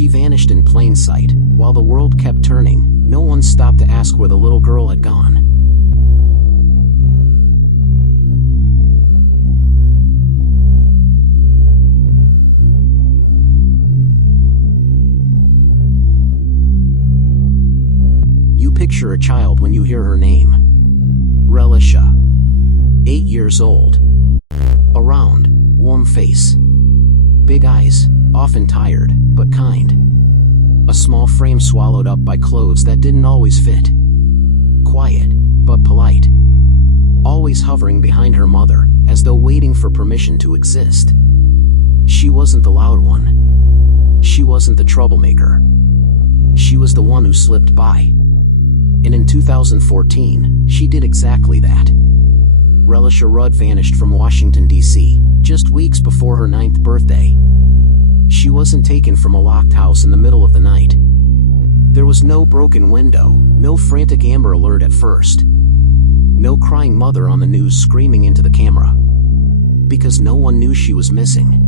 she vanished in plain sight. While the world kept turning, no one stopped to ask where the little girl had gone. You picture a child when you hear her name. Relisha. 8 years old. A round, warm face. Big eyes, often tired, but kind. A small frame swallowed up by clothes that didn't always fit. Quiet, but polite. Always hovering behind her mother, as though waiting for permission to exist. She wasn't the loud one. She wasn't the troublemaker. She was the one who slipped by. And in 2014, she did exactly that. Relisha Rudd vanished from Washington, D.C., just weeks before her 9th birthday. She wasn't taken from a locked house in the middle of the night. There was no broken window, no frantic Amber Alert at first. No crying mother on the news screaming into the camera. Because no one knew she was missing.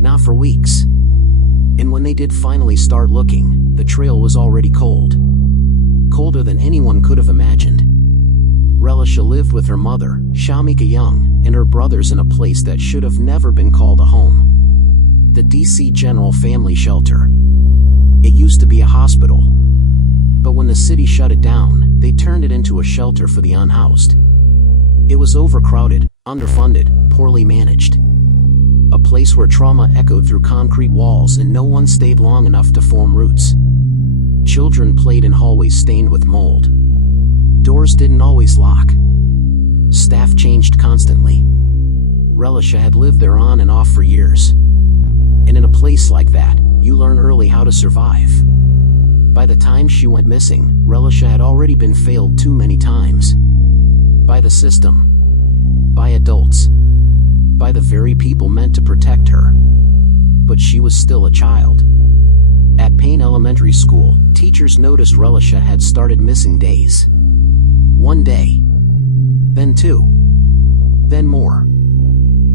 Not for weeks. And when they did finally start looking, the trail was already cold. Colder than anyone could have imagined. Relisha lived with her mother, Shamika Young, and her brothers in a place that should have never been called a home. The DC General Family Shelter. It used to be a hospital. But when the city shut it down, they turned it into a shelter for the unhoused. It was overcrowded, underfunded, poorly managed. A place where trauma echoed through concrete walls and no one stayed long enough to form roots. Children played in hallways stained with mold. Doors didn't always lock. Staff changed constantly. Relisha had lived there on and off for years. And in a place like that, you learn early how to survive. By the time she went missing, Relisha had already been failed too many times. By the system. By adults. By the very people meant to protect her. But she was still a child. At Payne Elementary School, teachers noticed Relisha had started missing days. One day. Then 2. Then more.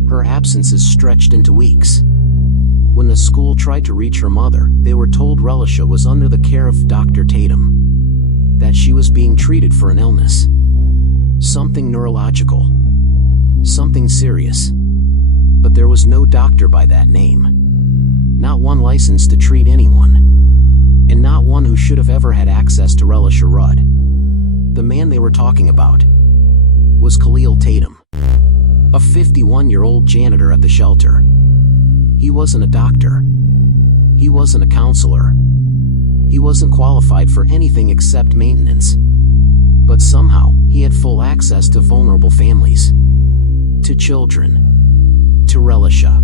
Her absences stretched into weeks. When the school tried to reach her mother, they were told Relisha was under the care of Dr. Tatum. That she was being treated for an illness. Something neurological. Something serious. But there was no doctor by that name. Not one licensed to treat anyone. And not one who should have ever had access to Relisha Rudd. The man they were talking about was Khalil Tatum. A 51-year-old janitor at the shelter. He wasn't a doctor. He wasn't a counselor. He wasn't qualified for anything except maintenance. But somehow, he had full access to vulnerable families. To children. To Relisha.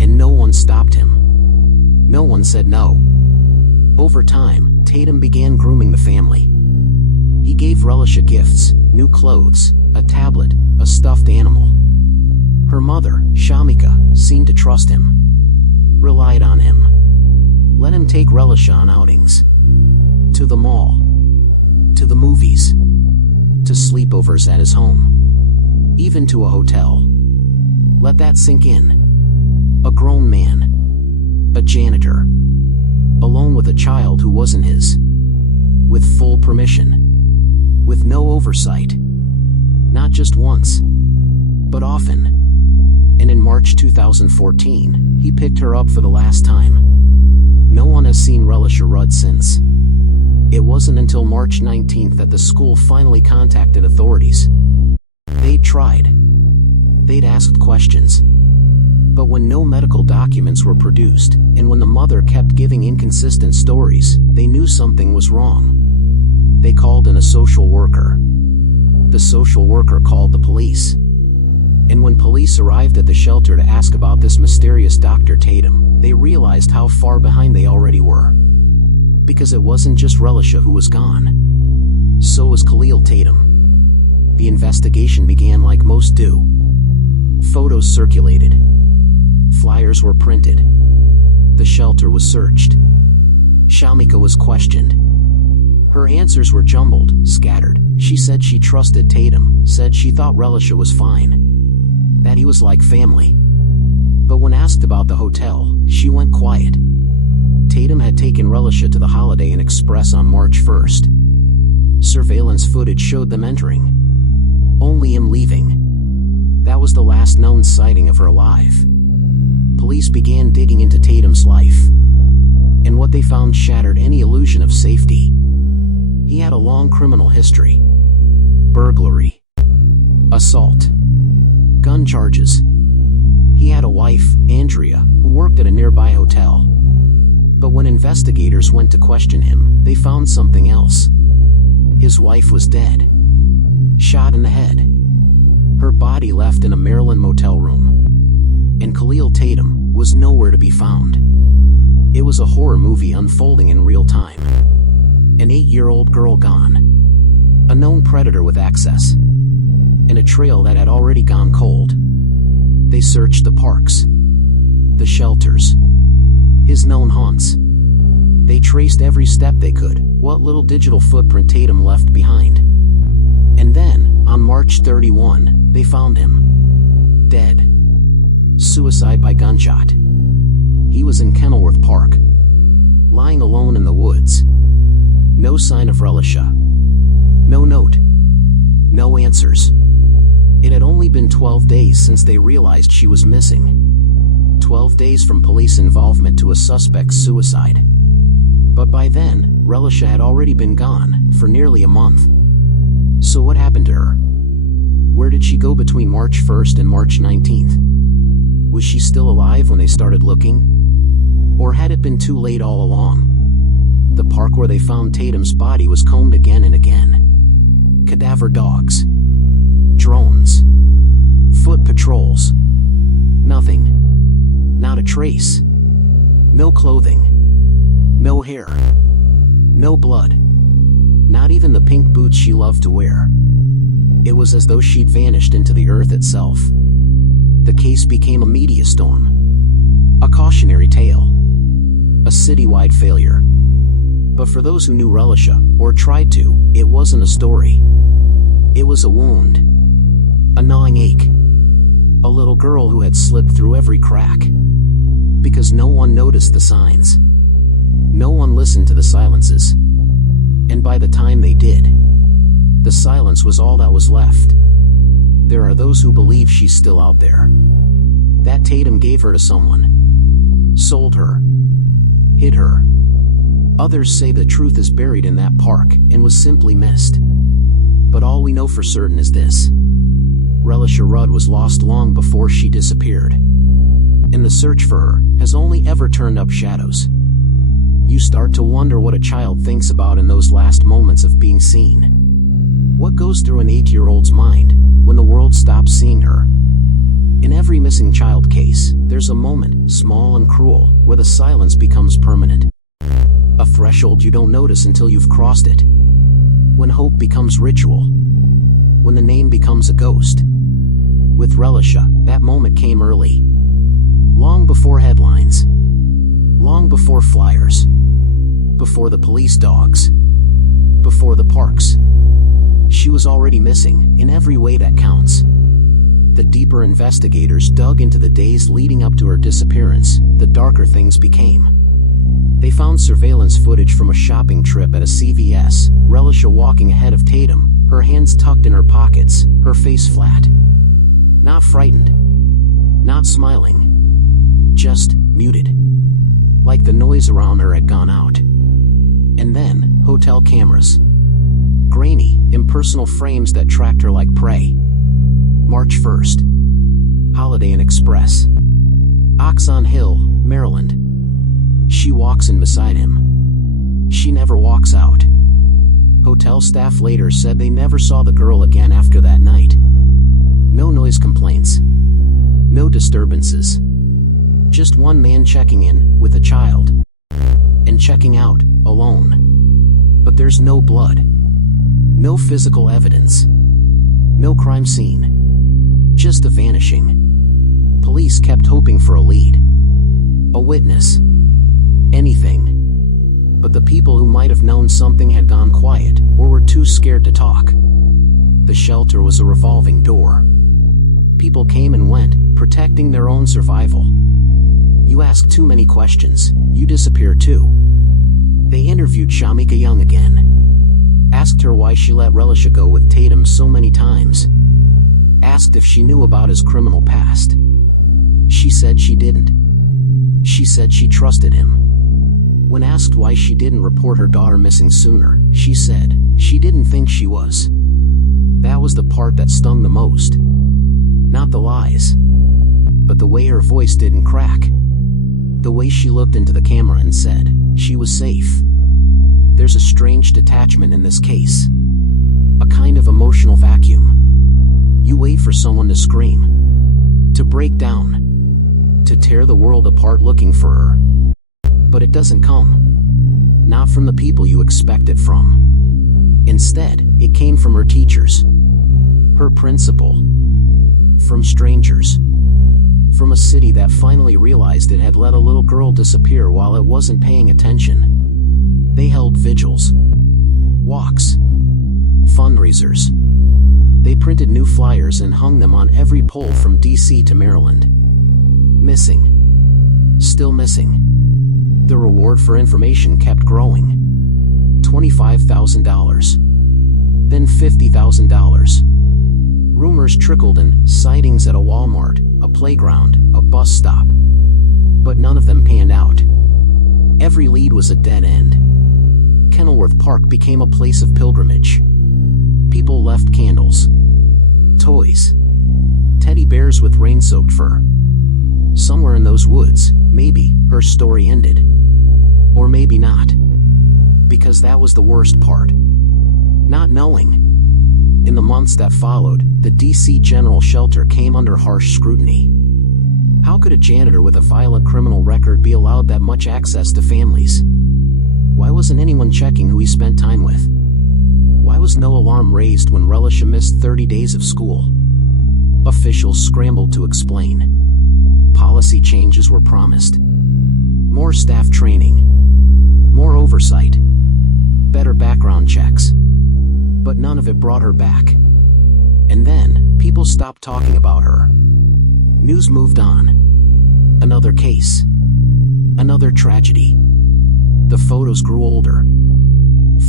And no one stopped him. No one said no. Over time, Tatum began grooming the family. He gave Relisha gifts, new clothes, a tablet, a stuffed animal. Her mother, Shamika, seemed to trust him. Relied on him. Let him take Relisha on outings. To the mall. To the movies. To sleepovers at his home. Even to a hotel. Let that sink in. A grown man. A janitor. Alone with a child who wasn't his. With full permission. With no oversight. Not just once. But often. And in March 2014, he picked her up for the last time. No one has seen Relisha Rudd since. It wasn't until March 19th that the school finally contacted authorities. They'd tried. They'd asked questions. But when no medical documents were produced, and when the mother kept giving inconsistent stories, they knew something was wrong. They called in a social worker. The social worker called the police. And when police arrived at the shelter to ask about this mysterious Dr. Tatum, they realized how far behind they already were. Because it wasn't just Relisha who was gone. So was Khalil Tatum. The investigation began like most do. Photos circulated. Flyers were printed. The shelter was searched. Shamika was questioned. Her answers were jumbled, scattered. She said she trusted Tatum, said she thought Relisha was fine. That he was like family. But when asked about the hotel, she went quiet. Tatum had taken Relisha to the Holiday Inn Express on March 1st. Surveillance footage showed them entering. Only him leaving. That was the last known sighting of her alive. Police began digging into Tatum's life, and what they found shattered any illusion of safety. He had a long criminal history. Burglary, assault, gun charges. He had a wife, Andrea, who worked at a nearby hotel. But when investigators went to question him, they found something else. His wife was dead. Shot in the head. Her body left in a Maryland motel room. And Khalil Tatum was nowhere to be found. It was a horror movie unfolding in real time. An 8-year-old girl gone. A known predator with access. And a trail that had already gone cold. They searched the parks. The shelters. His known haunts. They traced every step they could, what little digital footprint Tatum left behind. And then, on March 31, they found him. Dead. Suicide by gunshot. He was in Kenilworth Park. Lying alone in the woods. No sign of Relisha. No note. No answers. It had only been 12 days since they realized she was missing. 12 days from police involvement to a suspect's suicide. But by then, Relisha had already been gone for nearly a month. So what happened to her? Where did she go between March 1st and March 19th? Was she still alive when they started looking? Or had it been too late all along? The park where they found Tatum's body was combed again and again. Cadaver dogs. Drones. Foot patrols. Nothing. Not a trace. No clothing. No hair. No blood. Not even the pink boots she loved to wear. It was as though she'd vanished into the earth itself. The case became a media storm. A cautionary tale. A citywide failure. But for those who knew Relisha, or tried to, it wasn't a story. It was a wound. A gnawing ache. A little girl who had slipped through every crack. Because no one noticed the signs. No one listened to the silences. And by the time they did, the silence was all that was left. There are those who believe she's still out there. That Tatum gave her to someone. Sold her. Hid her. Others say the truth is buried in that park and was simply missed. But all we know for certain is this. Relisha Rudd was lost long before she disappeared. And the search for her has only ever turned up shadows. You start to wonder what a child thinks about in those last moments of being seen. What goes through an 8-year-old's mind when the world stops seeing her? In every missing child case, there's a moment, small and cruel, where the silence becomes permanent. A threshold you don't notice until you've crossed it. When hope becomes ritual. When the name becomes a ghost. With Relisha, that moment came early. Long before headlines. Long before flyers. Before the police dogs. Before the parks. She was already missing, in every way that counts. The deeper investigators dug into the days leading up to her disappearance, the darker things became. They found surveillance footage from a shopping trip at a CVS, Relisha walking ahead of Tatum, her hands tucked in her pockets, her face flat. Not frightened. Not smiling. Just muted. Like the noise around her had gone out. And then, hotel cameras. Grainy, impersonal frames that tracked her like prey. March 1st. Holiday Inn Express. Oxon Hill, Maryland. She walks in beside him. She never walks out. Hotel staff later said they never saw the girl again after that night. No noise complaints. No disturbances. Just one man checking in, with a child. And checking out, alone. But there's no blood. No physical evidence. No crime scene. Just a vanishing. Police kept hoping for a lead. A witness. Anything. But the people who might have known something had gone quiet, or were too scared to talk. The shelter was a revolving door. People came and went, protecting their own survival. You ask too many questions, you disappear too. They interviewed Shamika Young again. Asked her why she let Relisha go with Tatum so many times. Asked if she knew about his criminal past. She said she didn't. She said she trusted him. When asked why she didn't report her daughter missing sooner, she said she didn't think she was. That was the part that stung the most. Not the lies, but the way her voice didn't crack. The way she looked into the camera and said she was safe. There's a strange detachment in this case. A kind of emotional vacuum. You wait for someone to scream, to break down, to tear the world apart looking for her. But it doesn't come. Not from the people you expect it from. Instead, it came from her teachers, her principal, from strangers, from a city that finally realized it had let a little girl disappear while it wasn't paying attention. They held vigils, walks, fundraisers. They printed new flyers and hung them on every pole from DC to Maryland. Missing. Still missing. The reward for information kept growing. $25,000. Then $50,000. Rumors trickled in, sightings at a Walmart, a playground, a bus stop. But none of them panned out. Every lead was a dead end. Kenilworth Park became a place of pilgrimage. People left candles, toys, teddy bears with rain-soaked fur. Somewhere in those woods, maybe, her story ended. Or maybe not. Because that was the worst part. Not knowing. In the months that followed, the DC General Shelter came under harsh scrutiny. How could a janitor with a violent criminal record be allowed that much access to families? Why wasn't anyone checking who he spent time with? Why was no alarm raised when Relisha missed 30 days of school? Officials scrambled to explain. Policy changes were promised. More staff training. More oversight. Better background checks. But none of it brought her back. And then, people stopped talking about her. News moved on. Another case. Another tragedy. The photos grew older.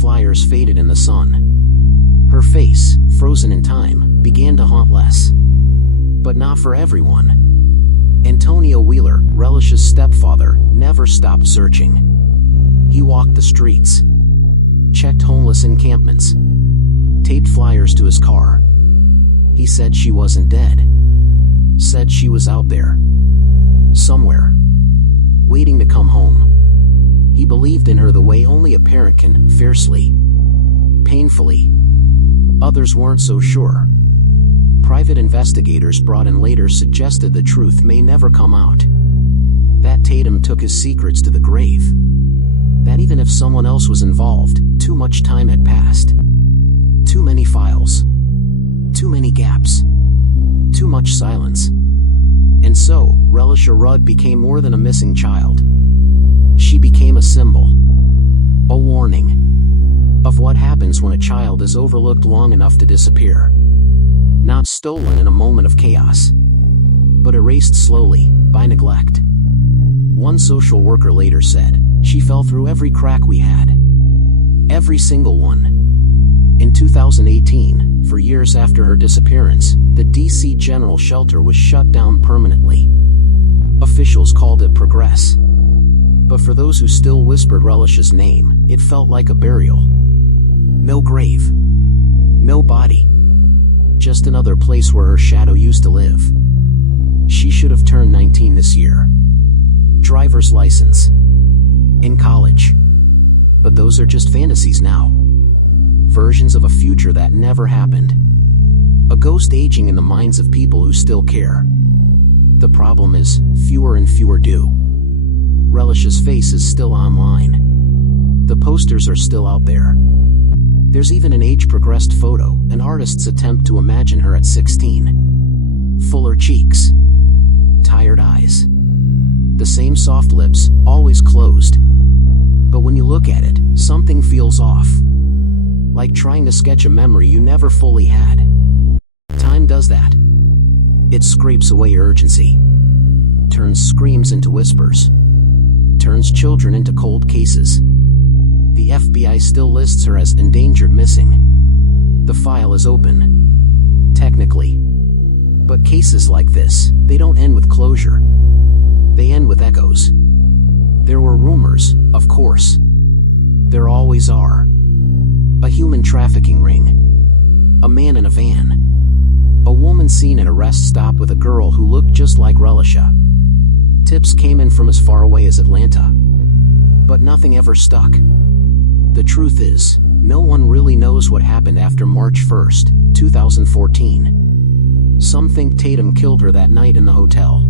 Flyers faded in the sun. Her face, frozen in time, began to haunt less. But not for everyone. Antonio Wheeler, Relisha's stepfather, never stopped searching. He walked the streets, checked homeless encampments, taped flyers to his car. He said she wasn't dead. Said she was out there. Somewhere. Waiting to come home. He believed in her the way only a parent can, fiercely. Painfully. Others weren't so sure. Private investigators brought in later suggested the truth may never come out. That Tatum took his secrets to the grave. That even if someone else was involved, too much time had passed. Too many files. Too many gaps. Too much silence. And so, Relisha Rudd became more than a missing child. She became a symbol. A warning. Of what happens when a child is overlooked long enough to disappear. Not stolen in a moment of chaos, but erased slowly, by neglect. One social worker later said, "She fell through every crack we had. Every single one." In 2018, for years after her disappearance, the DC General Shelter was shut down permanently. Officials called it progress. But for those who still whispered Relisha's name, it felt like a burial. No grave. No body. Just another place where her shadow used to live. She should have turned 19 this year. Driver's license. In college. But those are just fantasies now. Versions of a future that never happened. A ghost aging in the minds of people who still care. The problem is, fewer and fewer do. Relisha's face is still online. The posters are still out there. There's even an age-progressed photo, an artist's attempt to imagine her at 16. Fuller cheeks. Tired eyes. The same soft lips, always closed. But when you look at it, something feels off. Like trying to sketch a memory you never fully had. Time does that. It scrapes away urgency. turns screams into whispers, turns children into cold cases. The FBI still lists her as endangered missing. The file is open, technically. But cases like this, they don't end with closure. They end with echoes. There were rumors, of course. There always are. A human trafficking ring. A man in a van. A woman seen at a rest stop with a girl who looked just like Relisha. Tips came in from as far away as Atlanta. But nothing ever stuck. The truth is, no one really knows what happened after March 1st, 2014. Some think Tatum killed her that night in the hotel.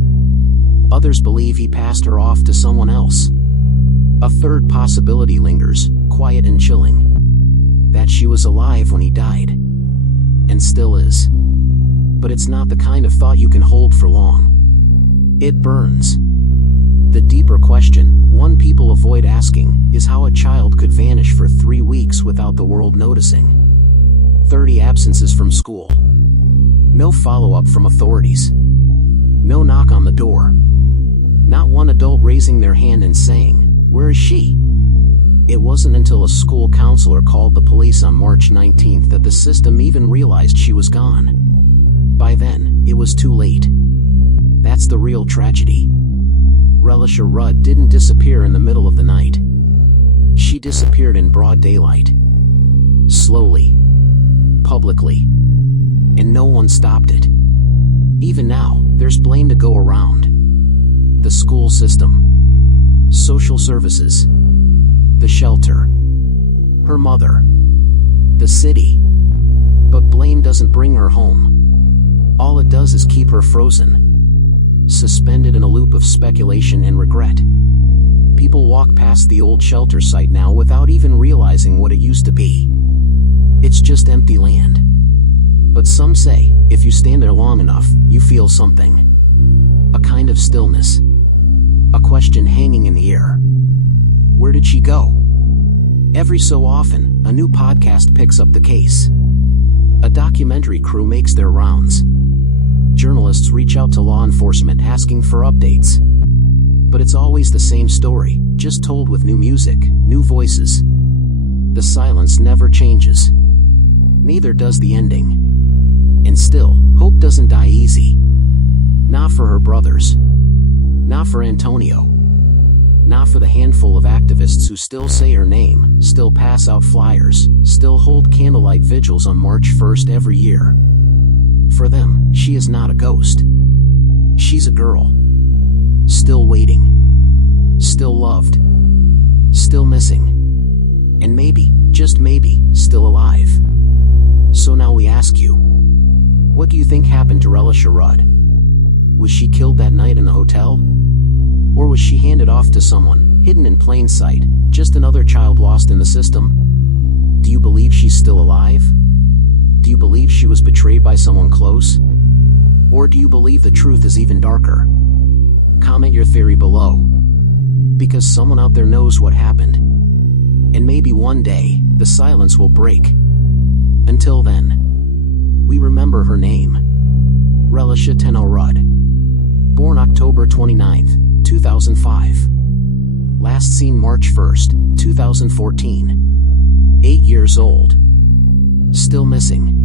Others believe he passed her off to someone else. A third possibility lingers, quiet and chilling. That she was alive when he died. And still is. But it's not the kind of thought you can hold for long. It burns. The deeper question, one people avoid asking, is how a child could vanish for 3 weeks without the world noticing. 30 absences from school. No follow-up from authorities. No knock on the door. Not one adult raising their hand and saying, "Where is she?" It wasn't until a school counselor called the police on March 19th that the system even realized she was gone. By then, it was too late. That's the real tragedy. Relisha Rudd didn't disappear in the middle of the night. She disappeared in broad daylight. Slowly. Publicly. And no one stopped it. Even now, there's blame to go around. The school system. Social services. The shelter. Her mother. The city. But blame doesn't bring her home. All it does is keep her frozen. Suspended in a loop of speculation and regret. People walk past the old shelter site now without even realizing what it used to be. It's just empty land. But some say, if you stand there long enough, you feel something. A kind of stillness. A question hanging in the air. Where did she go? Every so often, a new podcast picks up the case. A documentary crew makes their rounds. Journalists reach out to law enforcement asking for updates. But it's always the same story, just told with new music, new voices. The silence never changes. Neither does the ending. And still, hope doesn't die easy. Not for her brothers. Not for Antonio. Not for the handful of activists who still say her name, still pass out flyers, still hold candlelight vigils on March 1st every year. For them, she is not a ghost. She's a girl. Still waiting. Still loved. Still missing. And maybe, just maybe, still alive. So now we ask you, what do you think happened to Relisha Rudd? Was she killed that night in the hotel? Or was she handed off to someone, hidden in plain sight, just another child lost in the system? Do you believe she's still alive? Do you believe she was betrayed by someone close? Or do you believe the truth is even darker? Comment your theory below. Because someone out there knows what happened. And maybe one day, the silence will break. Until then, we remember her name. Relisha Rudd. Born October 29th, 2005. Last seen March 1st, 2014. 8 years old. Still missing.